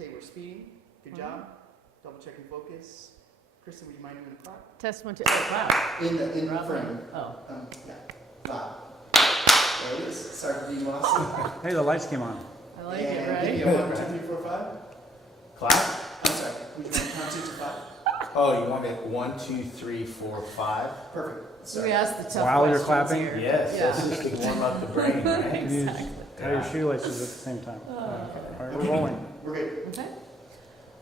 Okay, we're speeding. Good job. Double checking focus. Kristen, would you mind doing a clap? Test 1, 2. Oh, wow. In the Rob, frame. Oh. Yeah. Clap. There it is. Sorry for being lost. Hey, the lights came on. I like And it, right? video 1, 2, 3, 4, 5. Clap? I'm sorry. Would you want to count 2 to 5? Oh, you want me at 1, 2, 3, 4, 5? Perfect. So Sorry. we asked the tough While you're questions clapping? here. Yes, Yeah. this is to warm up the brain, right? You need to Exactly. tie your shoelaces at the same time. Oh. All right, we're rolling. We're good. Okay.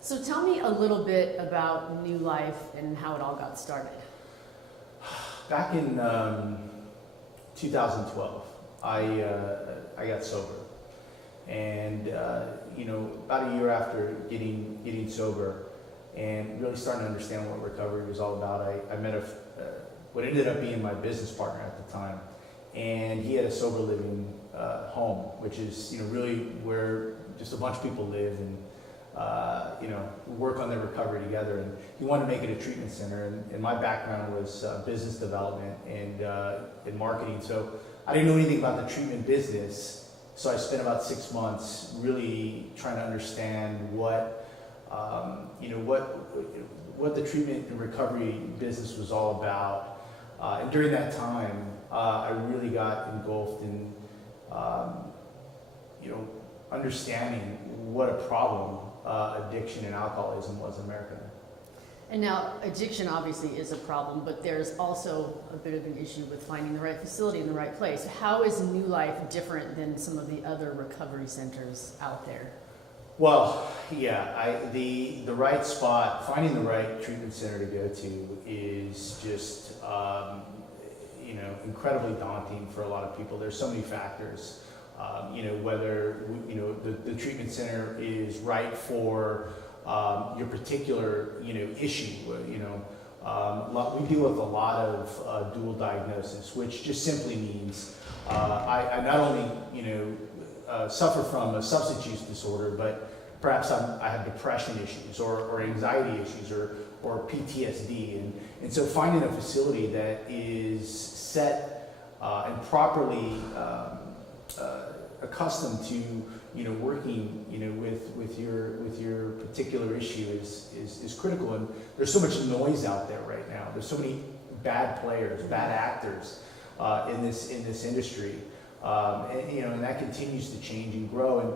So tell me a little bit about New Life and how it all got started. Back in 2012, I got sober, and about a year after getting sober and really starting to understand what recovery was all about, I met what ended up being my business partner at the time, and he had a sober living home, which is really where just a bunch of people live and work on their recovery together. And he wanted to make it a treatment center, and my background was business development and marketing, so I didn't know anything about the treatment business. So I spent about 6 months really trying to understand what the treatment and recovery business was all about. And during that time, I really got engulfed in understanding what a problem addiction and alcoholism was in America. And now, addiction obviously is a problem, but there's also a bit of an issue with finding the right facility in the right place. How is New Life different than some of the other recovery centers out there? Well, yeah, the right spot, finding the right treatment center to go to is just incredibly daunting for a lot of people. There's so many factors. Whether the treatment center is right for your particular issue. We deal with a lot of dual diagnosis, which just simply means I not only suffer from a substance use disorder, but perhaps I have depression issues or anxiety issues or PTSD, and so finding a facility that is set and properly accustomed to working with your particular issue is critical. And there's so much noise out there right now. There's so many bad players, bad actors in this industry, and that continues to change and grow. And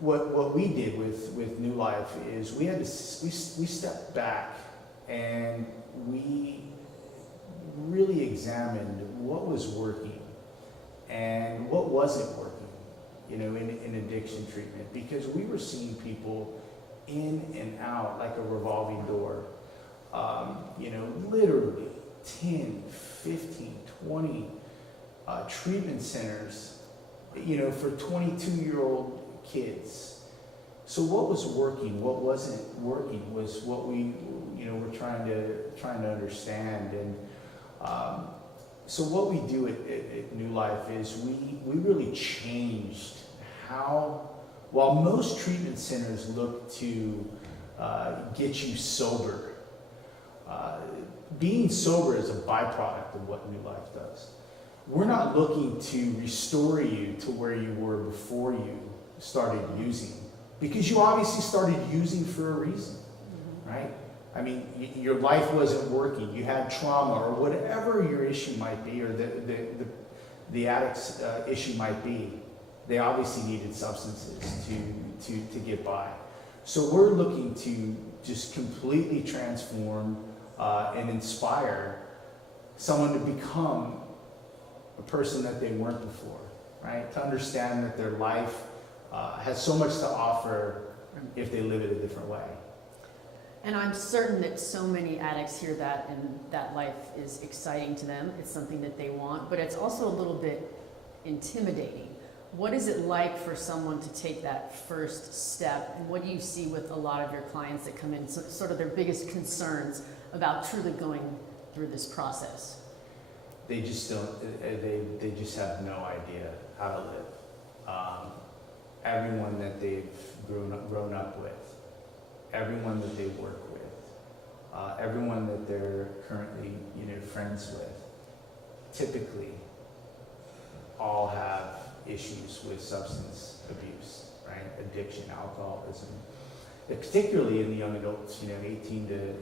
what we did with New Life is we stepped back and we really examined what was working and what wasn't working, in addiction treatment, because we were seeing people in and out like a revolving door, literally 10, 15, 20 treatment centers, for 22-year-old kids. So what was working, what wasn't working was what we, were trying to understand. And so what we do at New Life is we really changed how, while most treatment centers look to get you sober, being sober is a byproduct of what New Life does. We're not looking to restore you to where you were before you started using, because you obviously started using for a reason, right? I mean, your life wasn't working. You had trauma or whatever your issue might be, or the addict's issue might be. They obviously needed substances to get by. So we're looking to just completely transform and inspire someone to become a person that they weren't before, right? To understand that their life has so much to offer if they live it a different way. And I'm certain that so many addicts hear that, and that life is exciting to them. It's something that they want, but it's also a little bit intimidating. What is it like for someone to take that first step? And what do you see with a lot of your clients that come in, sort of their biggest concerns about truly going through this process? They just don't, they just have no idea how to live. Everyone that they've grown up with, everyone that they work with, everyone that they're currently friends with, typically all have issues with substance abuse, right? Addiction, alcoholism, particularly in the young adults, 18 to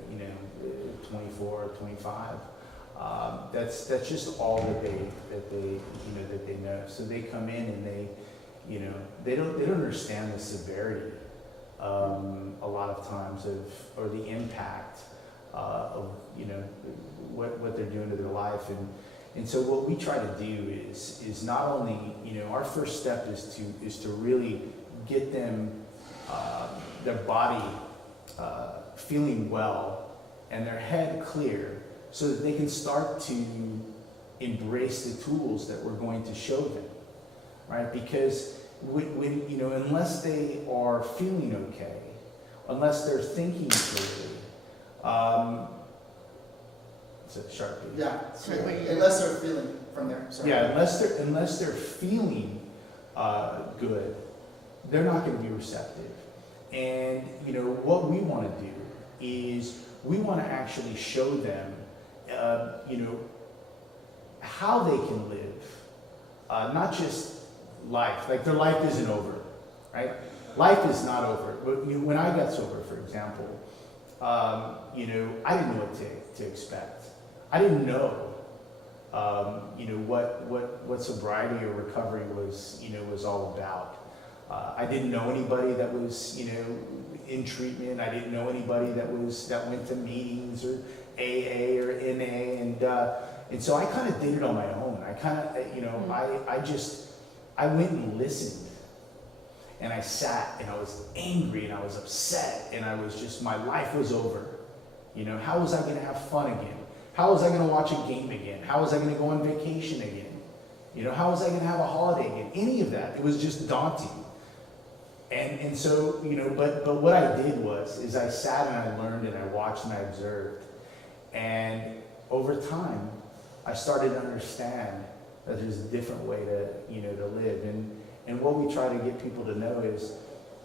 24, 25. That's just all that they know. So they come in and they don't understand the severity a lot of times or the impact of what they're doing to their life. And so what we try to do is not only, our first step is to really get them, their body feeling well and their head clear so that they can start to embrace the tools that we're going to show them, right? Because when unless they are feeling okay, unless they're thinking clearly, it's a Sharpie. Yeah. Sure. Unless they're feeling from there. Sorry. Yeah, unless they're feeling good, they're not going to be receptive. And what we want to do is we want to actually show them, how they can live, not just life. Like their life isn't over, right? Life is not over. But when I got sober, for example, I didn't know what to expect. I didn't know, what sobriety or recovery was all about. I didn't know anybody that was, in treatment. I didn't know anybody that went to meetings or AA or NA, and so I kind of did it on my own. I kind of, I went and listened, and I sat, and I was angry, and I was upset, and I was just, my life was over. How was I going to have fun again? How was I going to watch a game again? How was I going to go on vacation again? How was I going to have a holiday again? Any of that. It was just daunting. And so, but what I did is I sat and I learned and I watched and I observed. And over time, I started to understand that there's a different way to live. And what we try to get people to know is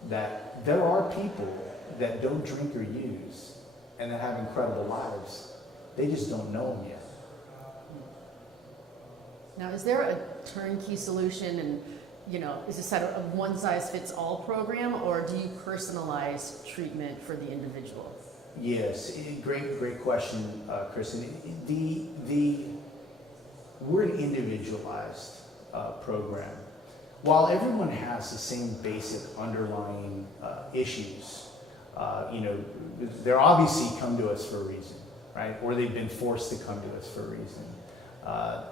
that there are people that don't drink or use and that have incredible lives. They just don't know them yet. Now, is there a turnkey solution and, is this a one-size-fits-all program, or do you personalize treatment for the individual? Yes, great question, Kristen. We're an individualized program. While everyone has the same basic underlying issues, they're obviously come to us for a reason, right? Or they've been forced to come to us for a reason.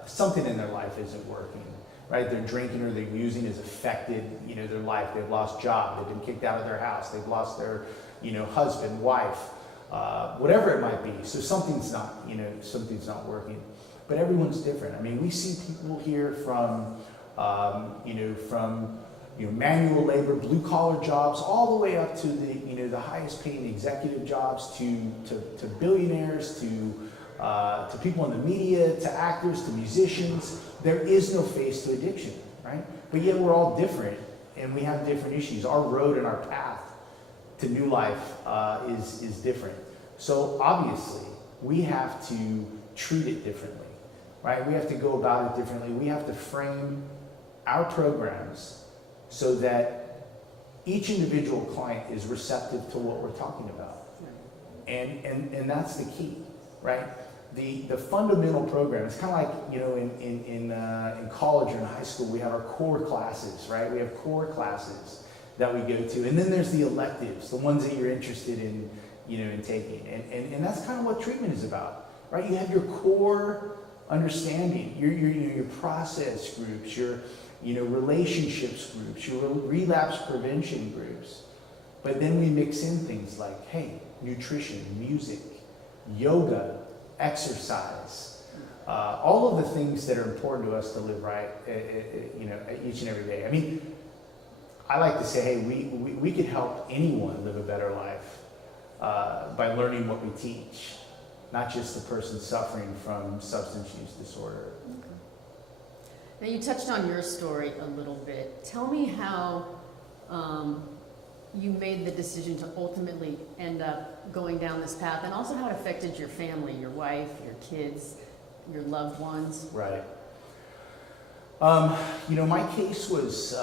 Something in their life isn't working, right? They're drinking or they're using has affected, their life. They've lost job. They've been kicked out of their house. They've lost their, husband, wife, whatever it might be. So something's not working. But everyone's different. I mean, we see people here from, manual labor, blue collar jobs, all the way up to the highest paying executive jobs, to billionaires, to people in the media, to actors, to musicians. There is no face to addiction, right? But yet we're all different and we have different issues. Our road and our path to new life is different. So obviously we have to treat it differently, right? We have to go about it differently. We have to frame our programs so that each individual client is receptive to what we're talking about. And that's the key, right? The fundamental program, it's kind of like, in college or in high school, we have our core classes, right? We have core classes that we go to. And then there's the electives, the ones that you're interested in, in taking. And that's kind of what treatment is about, right? You have your core understanding, your process groups, your relationships groups, your relapse prevention groups. But then we mix in things like, hey, nutrition, music, yoga, exercise, all of the things that are important to us to live right, each and every day. I mean, I like to say, hey, we can help anyone live a better life by learning what we teach, not just the person suffering from substance use disorder. Okay. Now, you touched on your story a little bit. Tell me how you made the decision to ultimately end up going down this path, and also how it affected your family, your wife, your kids, your loved ones. Right. My case was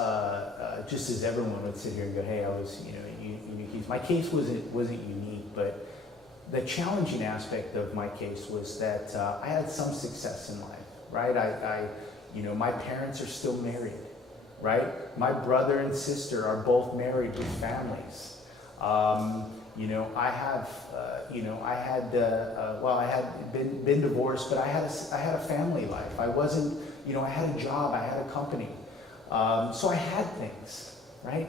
just as everyone would sit here and go, "Hey, I was, unique." My case wasn't unique, but the challenging aspect of my case was that I had some success in life, right? My parents are still married, right? My brother and sister are both married with families. I had been divorced, but I had a family life. I wasn't, I had a job, I had a company. So I had things, right?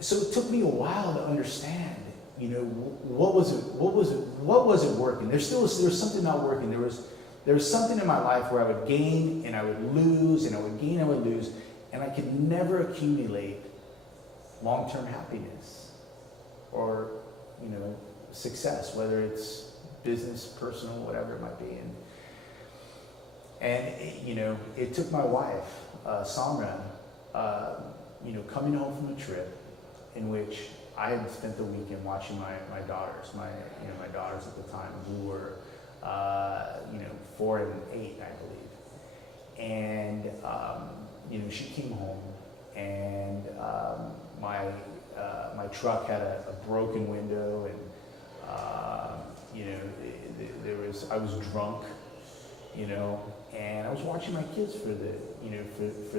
So it took me a while to understand, what wasn't working. There was something not working. There was something in my life where I would gain and I would lose, and I would gain and I would lose, and I could never accumulate long-term happiness or, success, whether it's business, personal, whatever it might be. And it took my wife, Samra, coming home from a trip in which I had spent the weekend watching my daughters, my daughters at the time, who were, 4 and 8, I believe. And, she came home, and my truck had a broken window, and, I was drunk, and I was watching my kids for the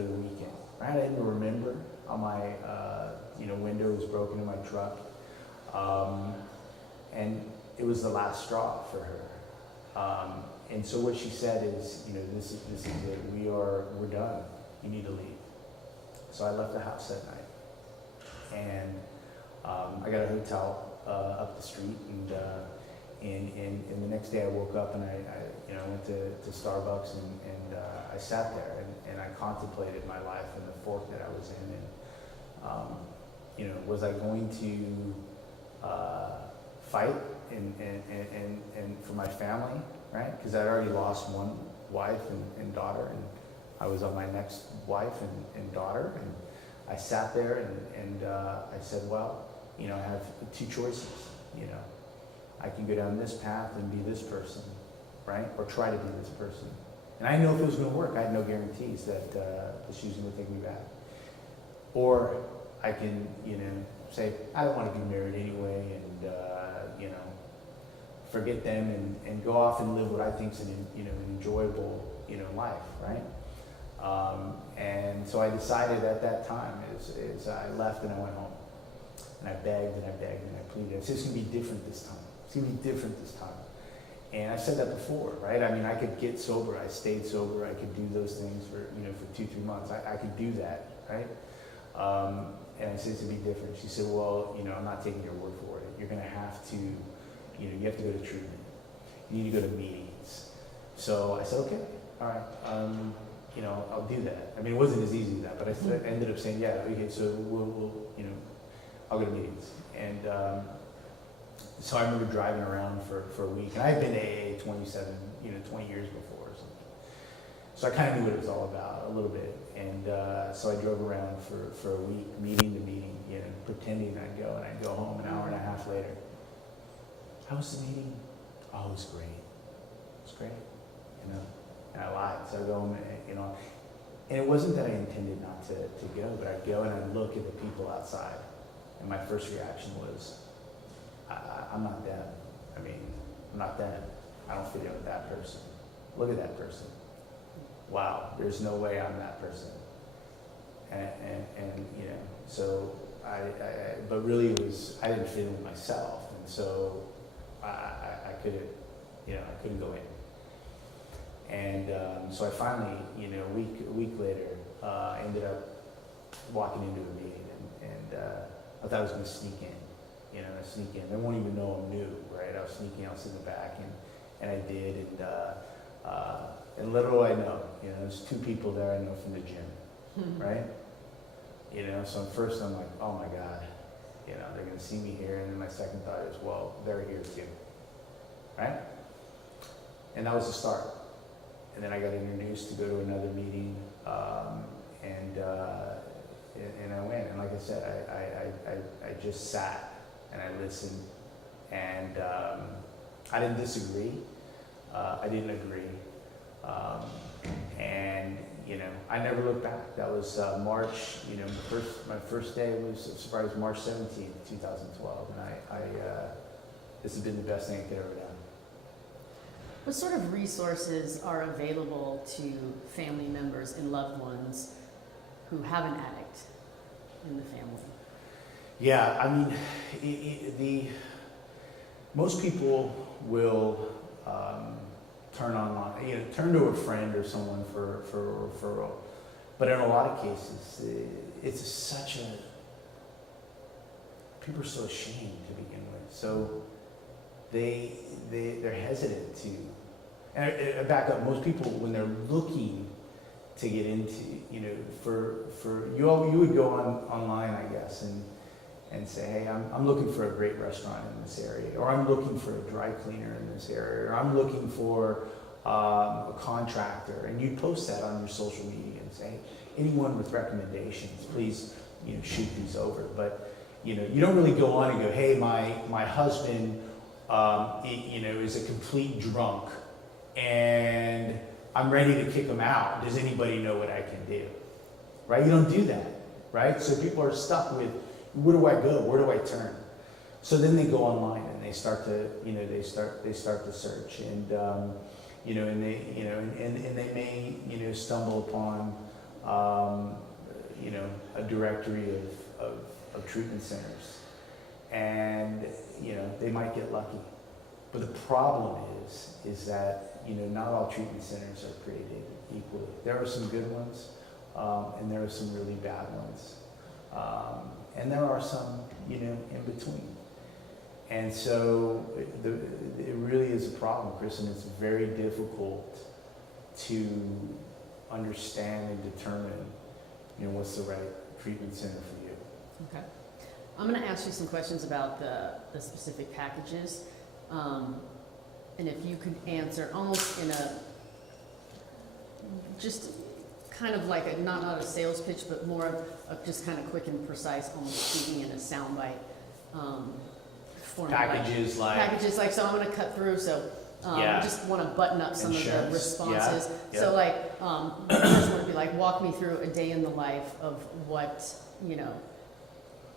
weekend, right? I didn't remember how my, window was broken in my truck. And it was the last straw for her. And so what she said is, this is it. We're done. You need to leave. So I left the house that night, and I got a hotel up the street, and the next day I woke up and I went to Starbucks, and I sat there and I contemplated my life and the fork that I was in, and was I going to fight and for my family, right? Because I'd already lost one wife and daughter, and I was on my next wife and daughter, and I sat there and I said, well, I have two choices. I can go down this path and be this person, right? Or try to be this person. And I didn't know if it was going to work. I had no guarantees that the shoes would take me back. Or I can, say, I don't want to be married anyway, and forget them and go off and live what I think is an enjoyable, life, right? And so I decided at that time, is I left and I went home. And I begged and I begged and I pleaded. I said, it's going to be different this time. It's going to be different this time. And I've said that before, right? I mean, I could get sober. I stayed sober. I could do those things for 2-3 months. I could do that, right? And I said, it's going to be different. She said, well, I'm not taking your word for it. You're going to have to, you have to go to treatment. You need to go to meetings. So I said, okay, all right, I'll do that. I mean, it wasn't as easy as that, but I ended up saying, yeah, okay, so we'll I'll go to meetings. And so I remember driving around for a week, and I had been to AA 20 years before or something. So I kind of knew what it was all about a little bit. And so I drove around for a week, meeting to meeting, pretending I'd go, and I'd go home an hour and a half later. How was the meeting? Oh, it was great. It was great, And I lied, so I go home, and it wasn't that I intended not to go, but I'd go and I'd look at the people outside, and my first reaction was, I'm not them. I mean, I'm not them. I don't fit in with that person. Look at that person. Wow, there's no way I'm that person. And so but really it was, I didn't fit in with myself, and so I couldn't go in. And so I finally, a week later, ended up walking into a meeting, and I thought I was going to sneak in. They won't even know I'm new, right? I was sneaking out in the back, and I did, and little I know, there's 2 people there I know from the gym, right? So at first I'm like, oh my God, they're going to see me here, and then my second thought is, well, they're here too, right? And that was the start. And then I got introduced to go to another meeting, and I went. And like I said, I just sat and I listened, and I didn't disagree. I didn't agree. And I never looked back. That was March, my first day was, surprised, March 17th, 2012. And this has been the best thing I could ever done. What sort of resources are available to family members and loved ones who have an addict in the family? Yeah, I mean, most people will turn online, turn to a friend or someone for a referral. But in a lot of cases, people are so ashamed to begin with. So they're hesitant to. And I back up. Most people, when they're looking to get into, you would go online, I guess, and say, hey, I'm looking for a great restaurant in this area, or I'm looking for a dry cleaner in this area, or I'm looking for a contractor, and you post that on your social media and say, anyone with recommendations, please, shoot these over. But you don't really go on and go, hey, my husband, is a complete drunk, and I'm ready to kick him out. Does anybody know what I can do? Right? You don't do that, right? So people are stuck with, where do I go? Where do I turn? So then they go online and they start to, they start to search, and and they may, stumble upon, a directory of treatment centers, and they might get lucky. But the problem is that not all treatment centers are created equally. There are some good ones, and there are some really bad ones. And there are some, in between. And so it really is a problem, Chris, and it's very difficult to understand and determine, what's the right treatment center for you. Okay. I'm going to ask you some questions about the specific packages. And if you could answer almost in a, just kind of like not a sales pitch, but more of just kind of quick and precise, almost speaking in a soundbite format. Packages like, so I'm going to cut through, so Yeah. I just want to button up some of the responses. Yeah. So the first one would be like, walk me through a day in the life of what,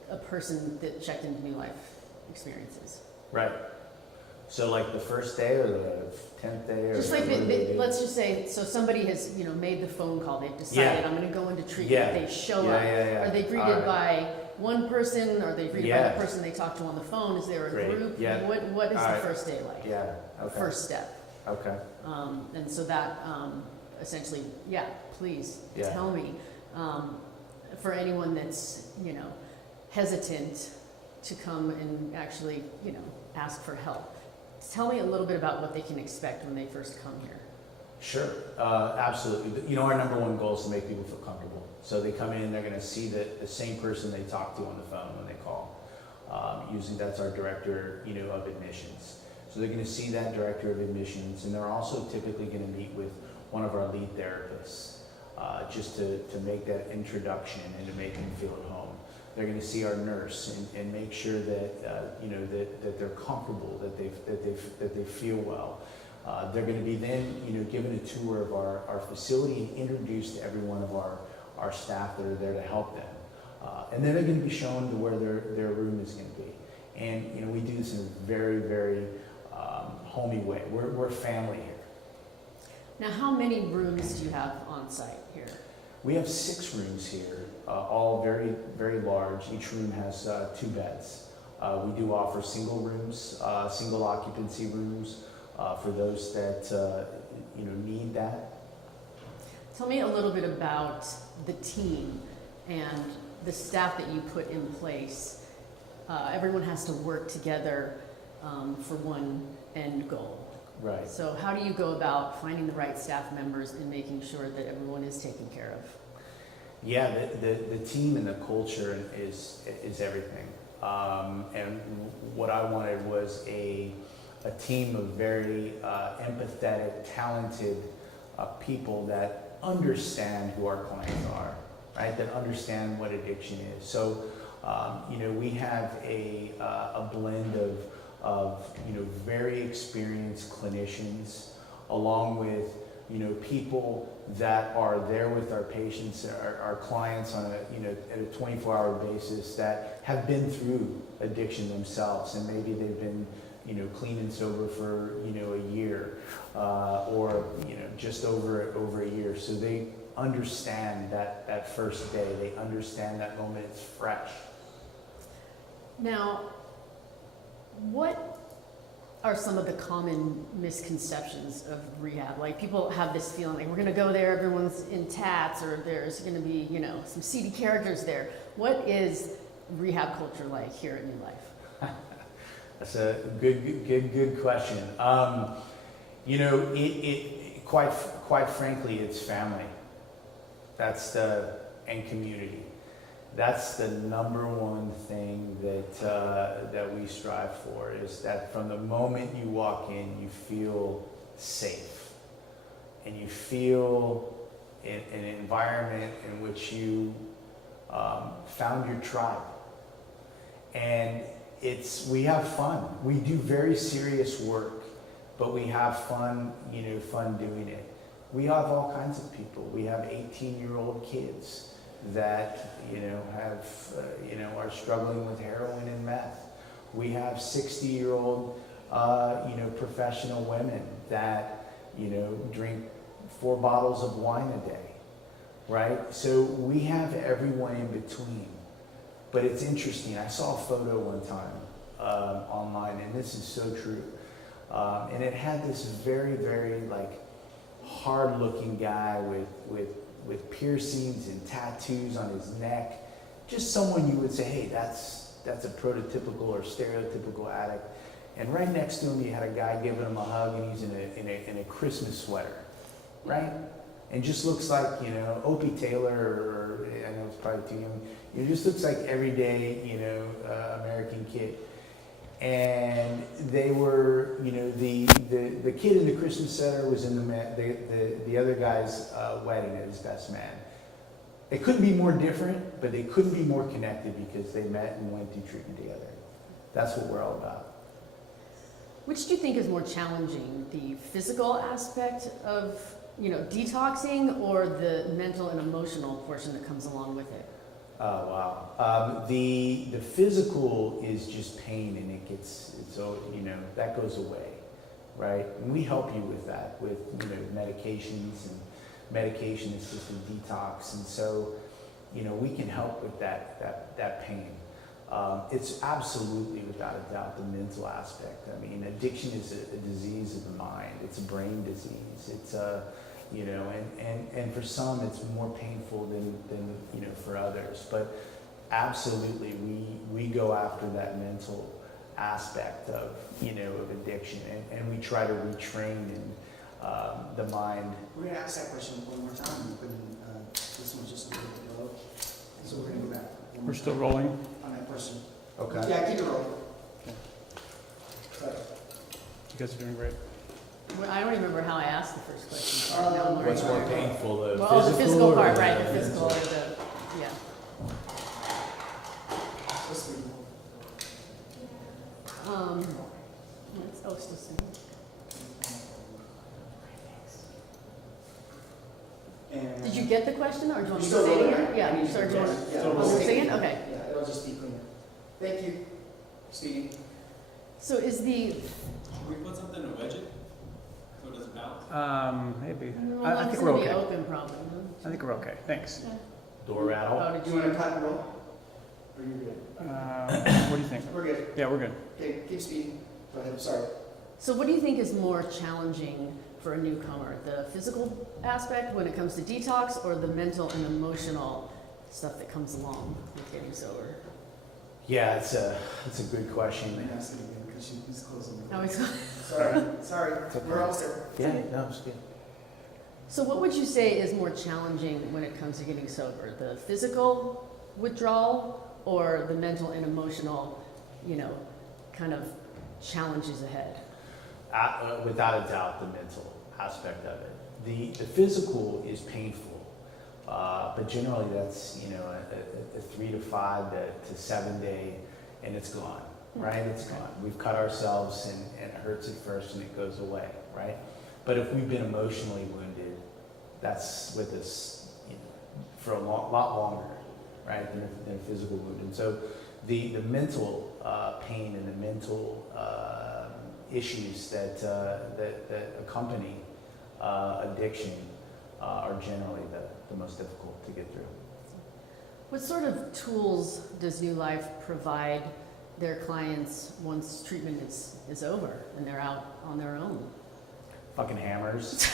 a person that checked into New Life experiences. Right. So like the first day or the 10th day? Or Just like, let's just say, so somebody has, made the phone call, they've decided, I'm going to go into treatment, Yeah. they show up. Yeah. Are they greeted by one person? Are they greeted by Yeah. the person they talk to on the phone? Is there a Great. group? Yeah. What is All the right. first day like? Yeah. Okay. First step. Okay. And so that essentially, please Yeah. tell me. For anyone that's, hesitant to come and actually, ask for help, tell me a little bit about what they can expect when they first come here. Sure, absolutely. Our number one goal is to make people feel comfortable. So they come in, they're going to see the same person they talk to on the phone when they call. Usually that's our director, of admissions. So they're going to see that director of admissions, and they're also typically going to meet with one of our lead therapists, just to make that introduction and to make them feel at home. They're going to see our nurse and make sure that that they're comfortable, that they feel well. They're going to be then given a tour of our facility and introduced to every one of our staff that are there to help them. And then they're going to be shown to where their room is going to be. And we do this in a very, very homey way. We're family here. Now, how many rooms do you have on site here? We have 6 rooms here, all very, very large. Each room has 2 beds. We do offer single rooms, single occupancy rooms for those that need that. Tell me a little bit about the team and the staff that you put in place. Everyone has to work together for one end goal. Right. So how do you go about finding the right staff members and making sure that everyone is taken care of? Yeah, the team and the culture is everything. And what I wanted was a team of very empathetic, talented people that understand who our clients are, right? That understand what addiction is. So, we have a blend of very experienced clinicians, along with people that are there with our patients, our clients on at a 24-hour basis that have been through addiction themselves, and maybe they've been, clean and sober for, a year, or, just over a year. So they understand that first day. They understand that moment. It's fresh. Now, what are some of the common misconceptions of rehab? Like, people have this feeling like, we're going to go there, everyone's in tats, or there's going to be, some seedy characters there. What is rehab culture like here in your life? That's a good question. Quite frankly, it's family. And community. That's the number one thing that we strive for, is that from the moment you walk in, you feel safe, and you feel in an environment in which you found your tribe. And we have fun. We do very serious work, but we have fun, fun doing it. We have all kinds of people. We have 18-year-old kids that are struggling with heroin and meth. We have 60-year-old professional women that drink 4 bottles of wine a day, right? So we have everyone in between. But it's interesting. I saw a photo one time online, and this is so true. And it had this very, very hard-looking guy with piercings and tattoos on his neck. Just someone you would say, hey, that's a prototypical or stereotypical addict. And right next to him, you had a guy giving him a hug, and he's in a Christmas sweater, right? And just looks like, Opie Taylor, or I know it's probably too young. It just looks like everyday, American kid. And they were, the kid in the Christmas sweater was in the other guy's wedding at his best man. They couldn't be more different, but they couldn't be more connected because they met and went through treatment together. That's what we're all about. Which do you think is more challenging, the physical aspect of, detoxing, or the mental and emotional portion that comes along with it? Oh, wow. The physical is just pain, and that goes away, right? And we help you with that, with, medications and medication-assisted detox. And so, we can help with that pain. It's absolutely, without a doubt, the mental aspect. I mean, addiction is a disease of the mind. It's a brain disease. It's and for some it's more painful than for others. But absolutely, we go after that mental aspect of addiction, and we try to retrain the mind. We're going to ask that question one more time. This one's just a little bit low. So we're going to go back. We're still rolling. On that question. Okay. Yeah, keep it rolling. You guys are doing great. Well, I don't even remember how I asked the first question. What's more painful, The physical or part, the right? The mental? physical, or yeah. Still singing. And Did you get the question, or do you want me to Still say it rolling, again? right? Yeah, sorry, do you want to? Yeah, Oh, we're singing? Okay. Yeah, it'll just be cleaner. Thank you. Speaking. So is the, Can we put something to wedge it so it doesn't bounce? Maybe. well, I it's think we're gonna be okay. open probably. I think we're okay. Thanks. Door rattle. Oh, did Do you want to cut and roll? Or you're good? What do you think? We're good. Yeah, we're good. Okay, keep speaking. Go ahead. Sorry. So what do you think is more challenging for a newcomer? The physical aspect when it comes to detox, or the mental and emotional stuff that comes along with getting sober? Yeah, it's a good I'm question. going to ask it again because she's closing. How is- Sorry. We're almost there. Yeah, no, it's good. So what would you say is more challenging when it comes to getting sober? The physical withdrawal, or the mental and emotional, kind of challenges ahead? Without a doubt, the mental aspect of it. The physical is painful, but generally that's a 3 to 5 to 7 day, and it's gone, right? It's gone. We've cut ourselves, and it hurts at first, and it goes away, right? But if we've been emotionally wounded, that's with us, for a lot longer, right, than a physical wound. And so the mental pain and the mental issues that accompany addiction are generally the most difficult to get through. What sort of tools does New Life provide their clients once treatment is over and they're out on their own? Fucking hammers.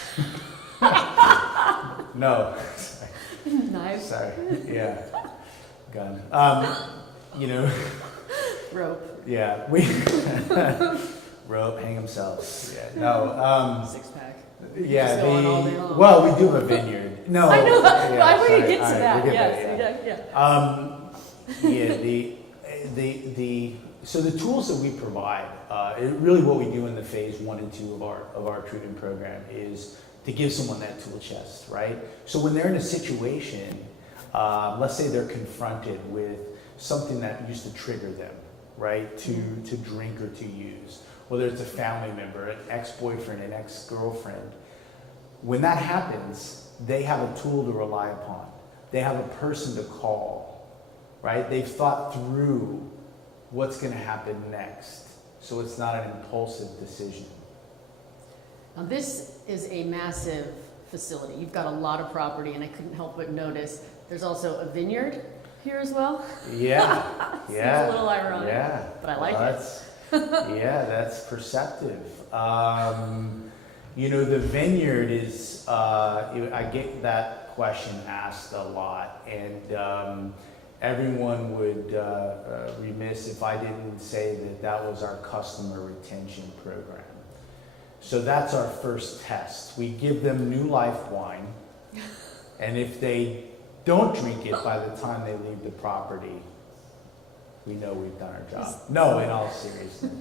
No. Knives? Sorry. Yeah. Gun. Rope? Yeah. We rope, hang themselves. Yeah. No. Six-pack? Yeah. Just going all day long. Well, we do have a vineyard. No. I know that. Yeah, I want to sorry. get to All right, that. we'll get Yes. there, yeah. So the tools that we provide, really what we do in the phase 1 and 2 of our treatment program is to give someone that tool chest, right? So when they're in a situation, let's say they're confronted with something that used to trigger them, right? To drink or to use, whether it's a family member, an ex-boyfriend, an ex-girlfriend. When that happens, they have a tool to rely upon. They have a person to call, right? They've thought through what's going to happen next, so it's not an impulsive decision. Now, this is a massive facility. You've got a lot of property, and I couldn't help but notice there's also a vineyard here as well. Yeah, Seems yeah. a little ironic, Yeah, but I like it. Yeah, that's perceptive. The vineyard is, I get that question asked a lot, and everyone would remiss if I didn't say that was our customer retention program. So that's our first test. We give them New Life wine, and if they don't drink it by the time they leave the property, we know we've done our job. No, in all seriousness.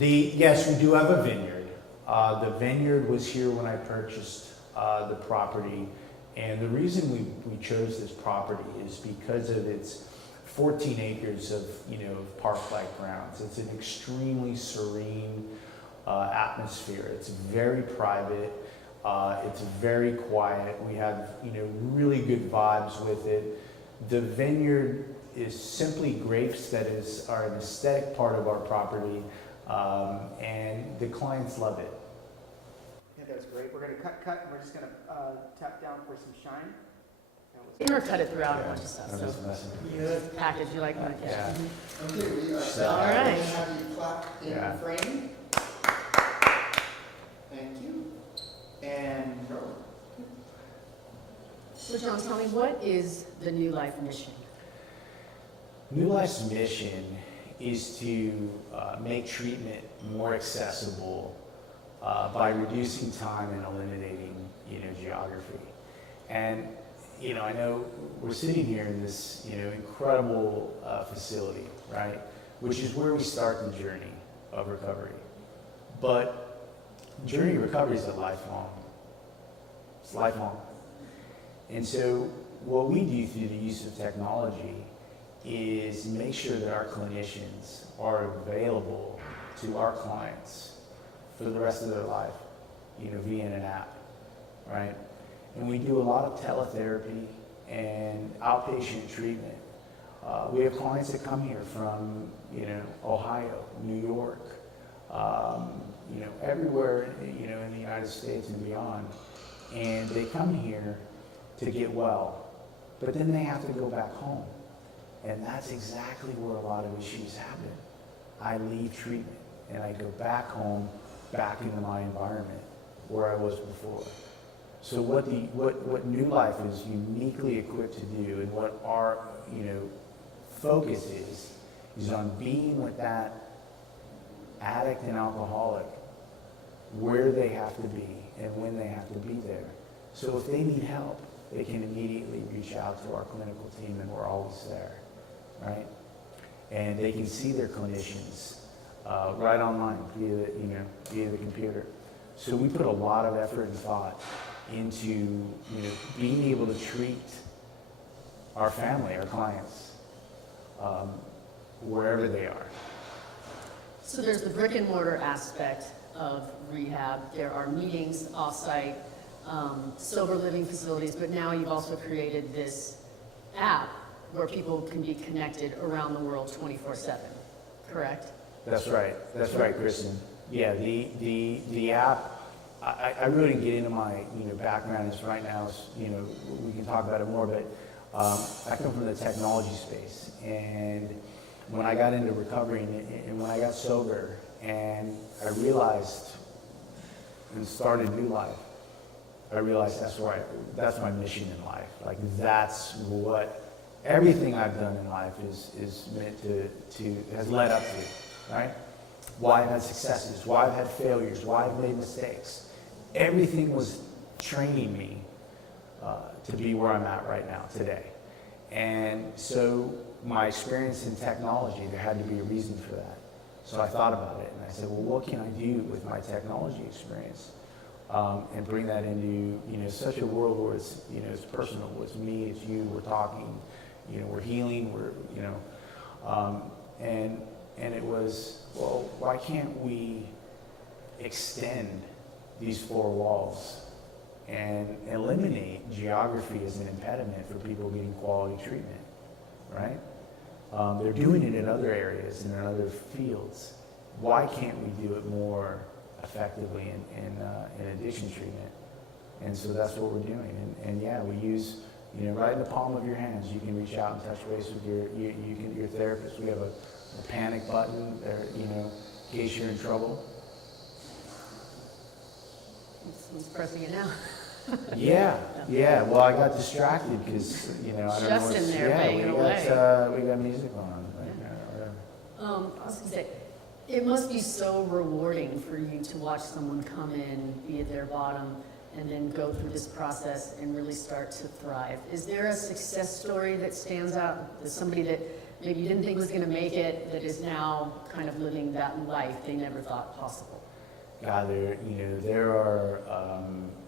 Yes, we do have a vineyard. The vineyard was here when I purchased the property, and the reason we chose this property is because of its 14 acres of park-like grounds. It's an extremely serene atmosphere. It's very private. It's very quiet. We have really good vibes with it. The vineyard is simply grapes that are an aesthetic part of our property, and the clients love it. Yeah, that's great. We're going to cut, and we're just going to tap down for some shine. Or cut it throughout a bunch of stuff. I'm So just messing. package, you like that? Yeah. Okay, we are set. All right. Have you clap in Yeah. frame? Thank you. And roll. So John, tell me, what is the New Life mission? New Life's mission is to make treatment more accessible by reducing time and eliminating geography. And I know we're sitting here in this incredible facility, right? Which is where we start the journey of recovery. But journey of recovery is lifelong. It's lifelong. And so what we do through the use of technology is make sure that our clinicians are available to our clients for the rest of their life, via an app, right? And we do a lot of teletherapy and outpatient treatment. We have clients that come here from, Ohio, New York, everywhere, in the United States and beyond. And they come here to get well, but then they have to go back home. And that's exactly where a lot of issues happen. I leave treatment and I go back home, back into my environment where I was before. So what New Life is uniquely equipped to do, and what our focus is on being with that addict and alcoholic where they have to be and when they have to be there. So if they need help, they can immediately reach out to our clinical team, and we're always there, right? And they can see their clinicians right online via the computer. So we put a lot of effort and thought into being able to treat our family, our clients, wherever they are. So there's the brick and mortar aspect of rehab. There are meetings off-site. sober living facilities, but now you've also created this app where people can be connected around the world 24/7, correct? That's right, Kristen. Yeah, the app, I really didn't get into my, background is right now, we can talk about it more, but I come from the technology space, and when I got into recovery and when I got sober, and I realized and started a new life, I realized that's my mission in life. Like, that's what everything I've done in life is meant has led up to, right? Why I've had successes, why I've had failures, why I've made mistakes. Everything was training me to be where I'm at right now, today. And so my experience in technology, there had to be a reason for that. So I thought about it, and I said, well, what can I do with my technology experience and bring that into, such a world where it's, it's personal, it's me, it's you, we're talking, we're healing, and it was, well, why can't we extend these four walls and eliminate geography as an impediment for people getting quality treatment, right? They're doing it in other areas and in other fields. Why can't we do it more effectively in addiction treatment? And so that's what we're doing. And yeah, we use, right in the palm of your hands, you can reach out and touch base with your therapist. We have a panic button there, in case you're in trouble. Who's pressing it now? Yeah. Well, I got distracted because, I don't know. Just in there, banging away. We got music on. I was gonna say, it must be so rewarding for you to watch someone come in, be at their bottom, and then go through this process and really start to thrive. Is there a success story that stands out? There's somebody that maybe you didn't think was gonna make it, that is now kind of living that life they never thought possible? God, there are,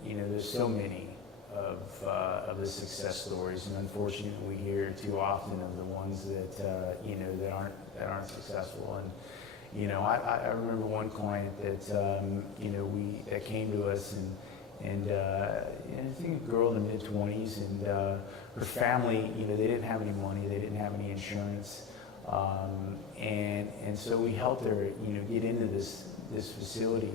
there's so many of the success stories, and unfortunately, we hear too often of the ones that that aren't successful. And I remember one client that that came to us, and I think a girl in the mid-20s, and her family, they didn't have any money, they didn't have any insurance, and so we helped her, get into this facility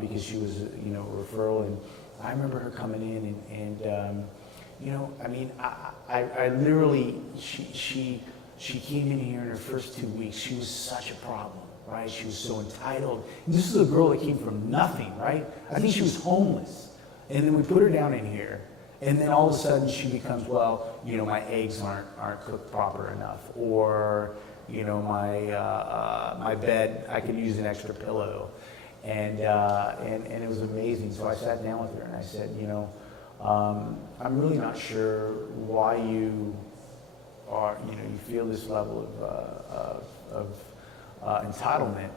because she was, a referral. And I remember her coming in, and I literally, she came in here in her first 2 weeks. She was such a problem, right? She was so entitled. And this is a girl that came from nothing, right? I think she was homeless. And then we put her down in here, and then all of a sudden she becomes, well, my eggs aren't cooked proper enough, or my bed, I could use an extra pillow. And it was amazing. So I sat down with her and I said, I'm really not sure why you are, you feel this level of entitlement,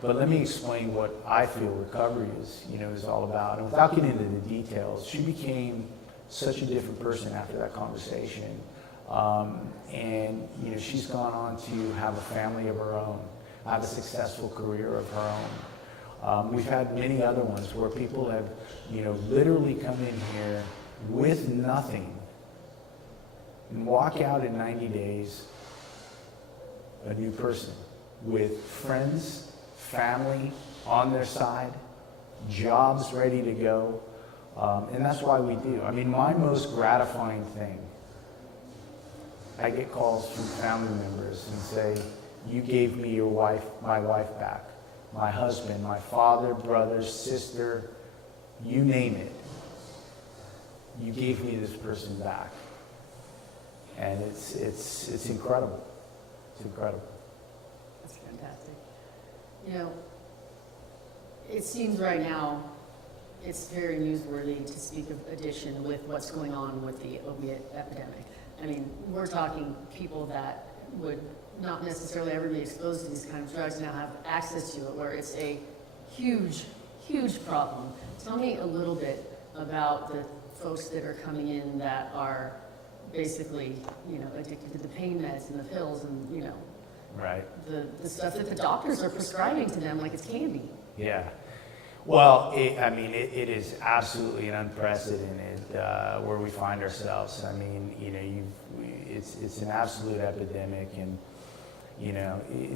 but let me explain what I feel recovery is all about. And without getting into the details, she became such a different person after that conversation. And she's gone on to have a family of her own, have a successful career of her own. We've had many other ones where people have, literally come in here with nothing and walk out in 90 days a new person with friends, family on their side, jobs ready to go. And that's why we do. I mean, my most gratifying thing, I get calls from family members and say, you gave me my wife back. My husband, my father, brother, sister, you name it. You gave me this person back. And it's incredible. It's incredible. That's fantastic. It seems right now it's very newsworthy to speak of addiction with what's going on with the opiate epidemic. I mean, we're talking people that would not necessarily ever be exposed to these kind of drugs now have access to it, where it's a huge, huge problem. Tell me a little bit about the folks that are coming in that are basically, addicted to the pain meds and the pills and, Right. the stuff that the doctors are prescribing to them like it's candy. Yeah. Well, it is absolutely unprecedented where we find ourselves. I mean, it's an absolute epidemic, and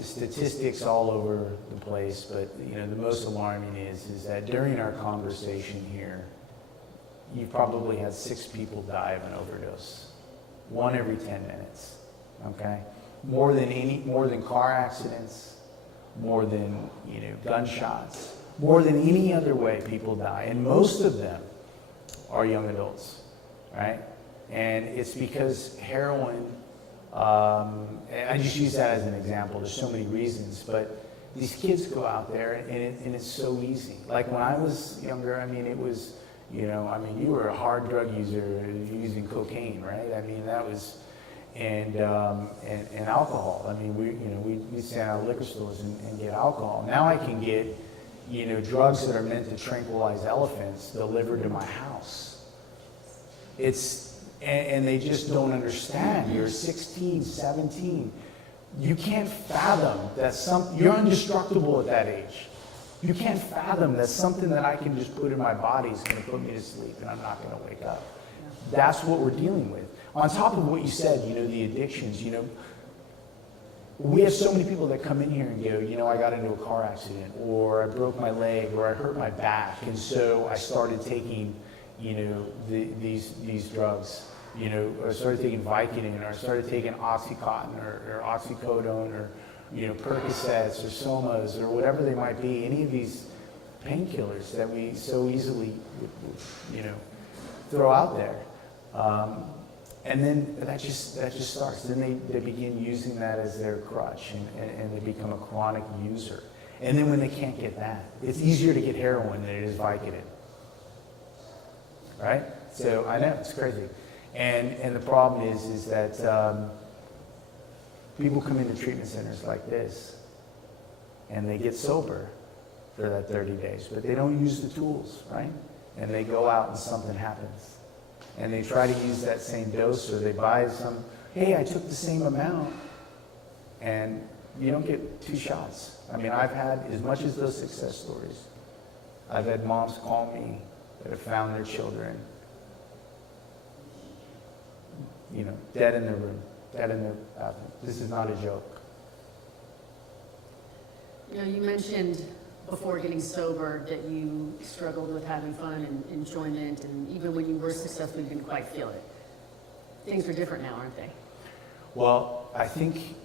statistics all over the place. But the most alarming is that during our conversation here, you've probably had 6 people die of an overdose, 1 every 10 minutes. Okay, more than car accidents, more than gunshots. More than any other way people die, and most of them are young adults, right? And it's because heroin, I just use that as an example, there's so many reasons, but these kids go out there and it's so easy. Like when I was younger, it was, you were a hard drug user using cocaine, right? That was, and alcohol. We'd stand out of liquor stores and get alcohol. Now I can get drugs that are meant to tranquilize elephants delivered to my house. And they just don't understand. You're 16, 17. You can't fathom that you're indestructible at that age. You can't fathom that something that I can just put in my body is going to put me to sleep and I'm not going to wake up. That's what we're dealing with. On top of what you said, the addictions, we have so many people that come in here and go, I got into a car accident, or I broke my leg, or I hurt my back, and so I started taking, these drugs. I started taking Vicodin, or I started taking Oxycontin, or Oxycodone, or Percocets, or Somas, or whatever they might be. Any of these painkillers that we so easily, throw out there. And then that just starts. Then they begin using that as their crutch, and they become a chronic user. And then when they can't get that, it's easier to get heroin than it is Vicodin. Right? So I know, it's crazy. And the problem is that people come into treatment centers like this, and they get sober for that 30 days, but they don't use the tools, right? And they go out and something happens. And they try to use that same dose, or they buy some, hey, I took the same amount, and you don't get 2 shots. I've had, as much as those success stories, I've had moms call me that have found their children, dead in their room, dead in their bathroom. This is not a joke. You mentioned before getting sober that you struggled with having fun and enjoyment, and even when you were successful, you didn't quite feel it. Things are different now, aren't they? Well, I think,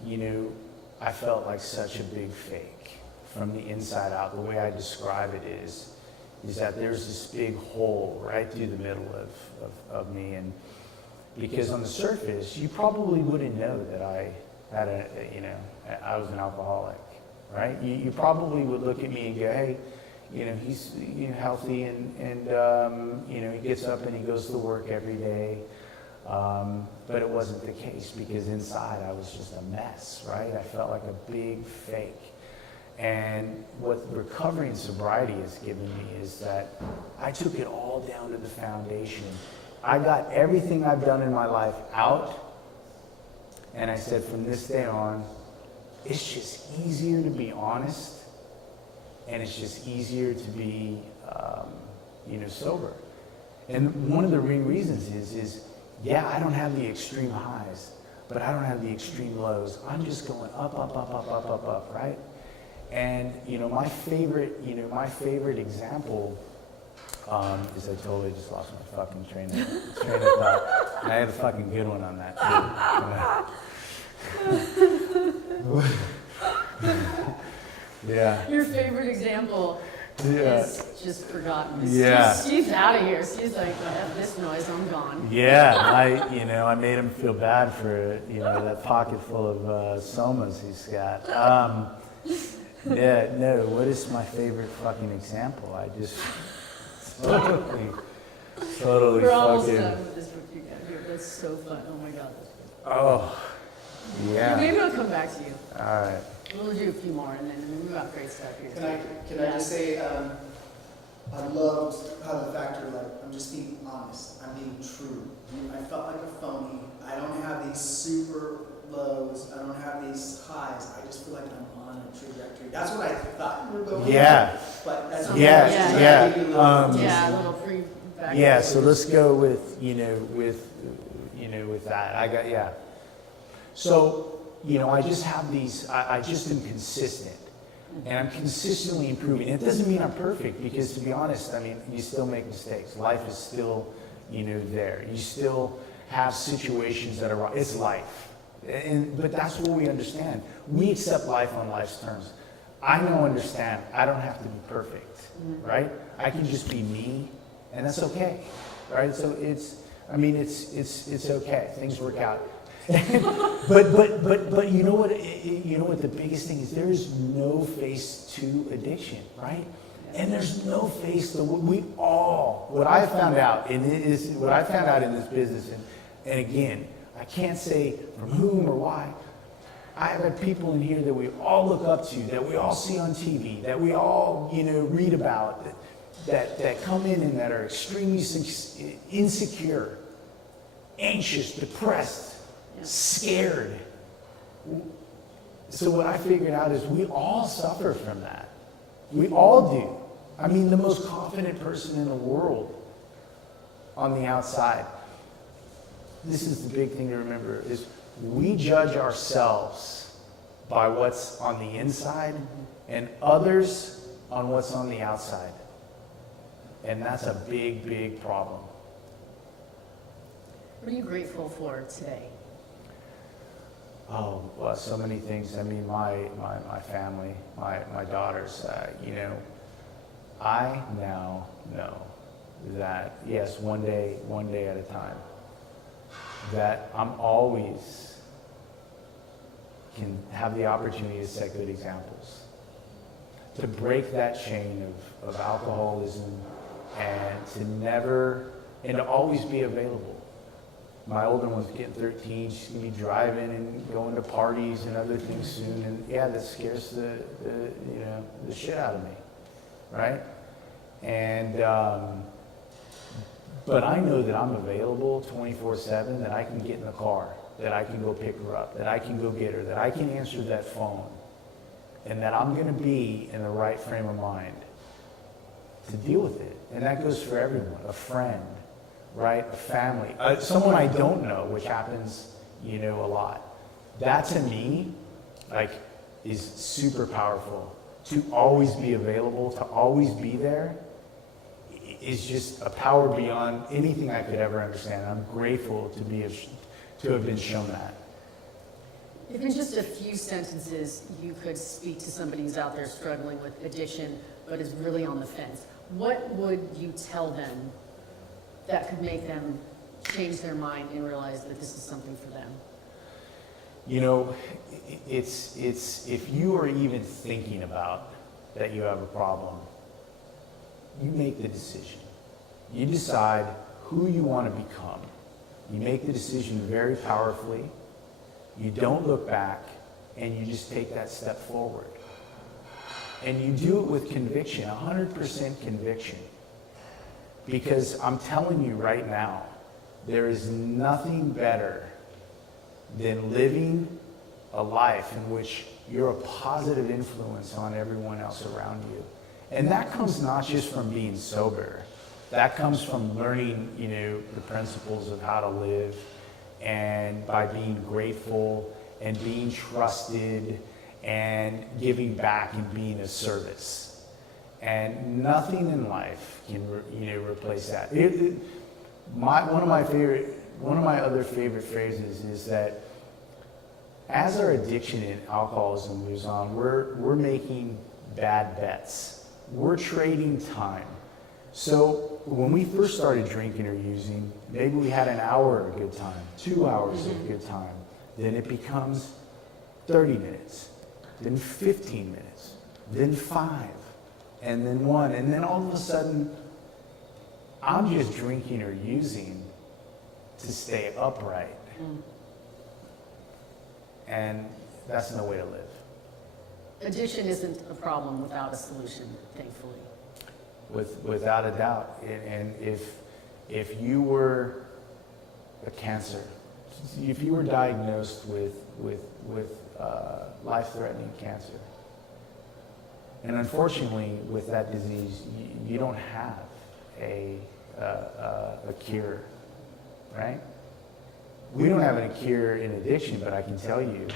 I felt like such a big fake from the inside out. The way I describe it is that there's this big hole right through the middle of me, and because on the surface, you probably wouldn't know that I had I was an alcoholic. Right? You probably would look at me and go, hey, he's healthy, and he gets up and he goes to work every day. But it wasn't the case, because inside I was just a mess, right? I felt like a big fake. And what recovery and sobriety has given me is that I took it all down to the foundation. I got everything I've done in my life out, and I said, from this day on, it's just easier to be honest, and it's just easier to be, sober. And one of the main reasons is, I don't have the extreme highs, but I don't have the extreme lows. I'm just going up, up, up, up, up, up, up, right? And my favorite example is I totally just lost my fucking train of thought. I had a fucking good one on that too. Yeah. Your favorite example is just forgotten. Yeah. Steve's out of here. Steve's like, F this noise, I'm gone. Yeah, I made him feel bad for that pocket full of somas he's got. What is my favorite fucking example? I just totally We're almost fucking. done with this with you guys here. That's so fun. Oh my god. Oh, yeah. Maybe I'll come back to you. All right. We'll do a few more, and then we've got great stuff here. Can I just say, I loved how the factor, I'm just being honest, I'm being true. I felt like a phony. I don't have these super lows, I don't have these highs, I just feel like I'm on a trajectory. That's what I thought you were going. Yeah. But that's Yeah, just trying to yeah, give you a little Yeah, a little free back. Yeah, so let's go with, with that. Yeah. So, I just have these, I just am consistent. And I'm consistently improving. It doesn't mean I'm perfect because, to be honest, you still make mistakes. Life is still, there. You still have situations that are wrong. It's life. But that's what we understand. We accept life on life's terms. I understand. I don't have to be perfect, right? I can just be me, and that's okay, right? So it's okay. Things work out. but you know what the biggest thing is? There is no face to addiction, right? And there's no face to what I found out, and it is what I found out in this business, and again, I can't say from whom or why. I have had people in here that we all look up to, that we all see on TV, that we all, read about, that come in and that are extremely insecure, anxious, depressed, scared. So what I figured out is we all suffer from that. We all do. The most confident person in the world on the outside. This is the big thing to remember is we judge ourselves by what's on the inside and others on what's on the outside. And that's a big, big problem. What are you grateful for today? Oh, well, so many things. My family, my daughters, I now know that, yes, one day at a time, that I'm always can have the opportunity to set good examples, to break that chain of alcoholism and to always be available. My older one's getting 13. She's going to be driving and going to parties and other things soon. And yeah, that scares the shit out of me, right? And but I know that I'm available 24/7. That I can get in the car. That I can go pick her up. That I can go get her. That I can answer that phone. And that I'm going to be in the right frame of mind to deal with it. And that goes for everyone. A friend. Right? A family. Someone I don't know, which happens, a lot. That to me, is super powerful. To always be available, to always be there, is just a power beyond anything I could ever understand. I'm grateful to have been shown that. If in just a few sentences you could speak to somebody who's out there struggling with addiction, but is really on the fence, what would you tell them that could make them change their mind and realize that this is something for them? It's if you are even thinking about that you have a problem, you make the decision. You decide who you want to become. You make the decision very powerfully. You don't look back, and you just take that step forward. And you do it with conviction, 100% conviction. Because I'm telling you right now, there is nothing better than living a life in which you're a positive influence on everyone else around you. And that comes not just from being sober. That comes from learning, the principles of how to live, and by being grateful and being trusted and giving back and being of service. And nothing in life can, replace that. One of my other favorite phrases is that as our addiction and alcoholism moves on, we're making bad bets. We're trading time. So when we first started drinking or using, maybe we had an hour of good time, 2 hours of good time. Then it becomes 30 minutes, then 15 minutes, then 5. And then 1, and then all of a sudden, I'm just drinking or using to stay upright. And that's no way to live. Addiction isn't a problem without a solution, thankfully. Without a doubt. And if you were a cancer, if you were diagnosed with life-threatening cancer, And unfortunately, with that disease, you don't have a cure, right? We don't have a cure in addiction, but I can tell you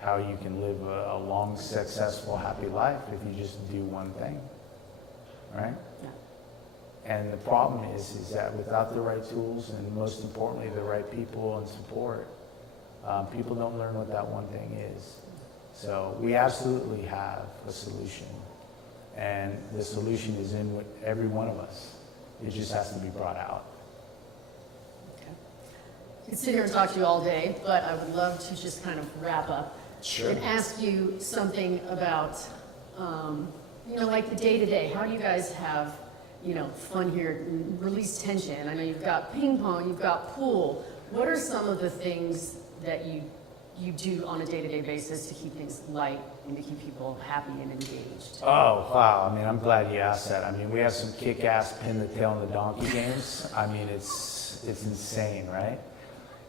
how you can live a long, successful, happy life if you just do one thing, right? Yeah. And the problem is that without the right tools and most importantly, the right people and support, people don't learn what that one thing is. So we absolutely have a solution. And the solution is in every one of us. It just has to be brought out. I could sit here and talk to you all day, but I would love to just kind of wrap up and ask you something about, like the day-to-day. How do you guys have, fun here, release tension? I know you've got ping pong, you've got pool. What are some of the things that you do on a day-to-day basis to keep things light and to keep people happy and engaged? Oh, wow. I mean, I'm glad you asked that. I mean, we have some kick-ass pin the tail and the donkey games. I mean, it's insane, right?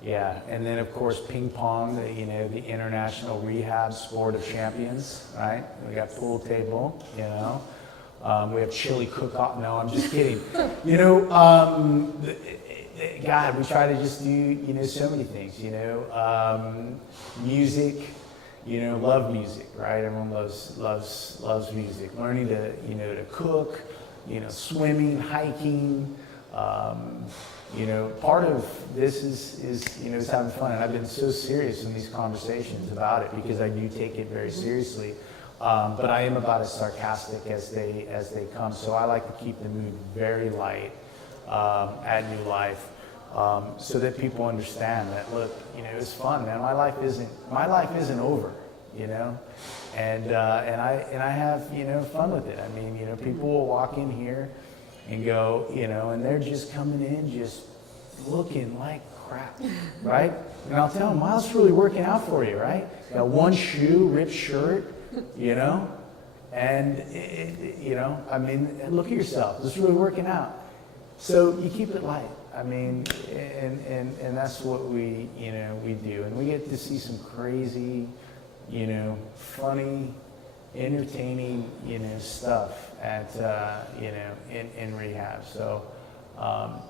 Yeah, and then of course ping pong, the international rehab sport of champions, right? We got pool table, we have chili cook-off. No, I'm just kidding. God, we try to just do, so many things, music, love music, right? Everyone loves music. Learning to cook, swimming, hiking. Part of this is having fun, and I've been so serious in these conversations about it because I do take it very seriously. But I am about as sarcastic as they come. So I like to keep the mood very light, add new life, so that people understand that look, it's fun, man. My life isn't over, and I have fun with it. I mean, people will walk in here and go, and they're just coming in just looking like crap, right? And I'll tell them, wow, it's really working out for you, right? Got one shoe, ripped shirt, and I mean, look at yourself. It's really working out. So you keep it light. I mean, and that's what we do, and we get to see some crazy, funny, entertaining, stuff at, in rehab. So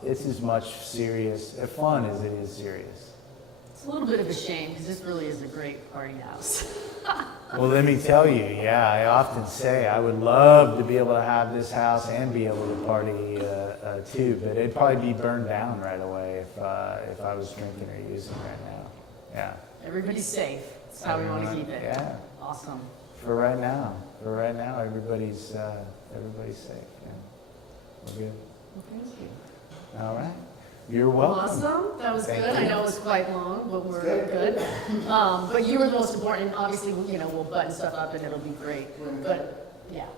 it's as much fun as it is serious. It's a little bit of a shame because this really is a great party house. Well, let me tell you, I often say I would love to be able to have this house and be able to party too, but it'd probably be burned down right away if I was drinking or using right now. Yeah. Everybody's safe. That's how we want to keep it. Yeah. Awesome. For right now, everybody's safe. Yeah. We're good. Well, thank you. All right. You're welcome. Awesome. That was Thank good. you. I know it was quite long, but we're good. But you were the most important. Obviously, we'll button stuff up and it'll be great. But yeah.